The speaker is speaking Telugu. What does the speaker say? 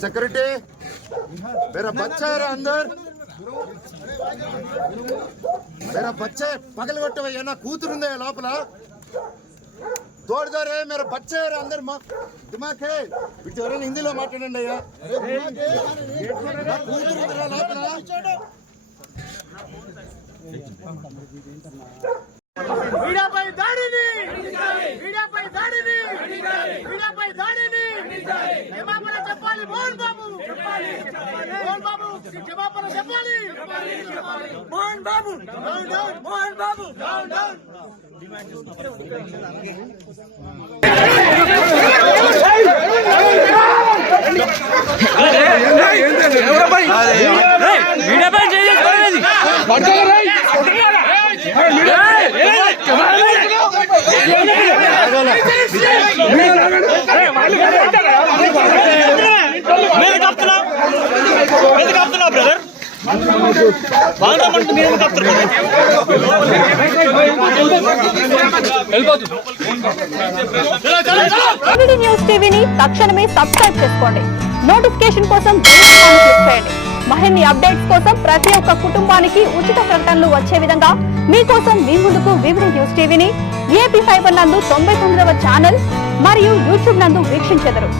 सेक्रेटरी मेरा बच्चा है अंदर मेरा बच्चा पगल कोट्टे ना कूतुरु लोपल तोड़ दे मेरा बच्चा है अंदर दिमाग है हिंदी में माట్లాడండి మోహన్ బాబు మోహన్ బాబు న్యూస్ టీవీని తక్షణమే సబ్స్క్రైబ్ చేసుకోండి. నోటిఫికేషన్ కోసం బెల్ ఐకాన్ క్లిక్ చేయండి. మరిన్ని అప్డేట్స్ కోసం ప్రతి ఒక్క కుటుంబానికి ఉచిత ప్రకటనలు వచ్చే విధంగా మీకోసం మీ ముందుకు వివిధ న్యూస్ టీవీని ఏపీ ఫైబర్ నందు 99వ ఛానల్ మరియు యూట్యూబ్ నందు వీక్షించెదరు.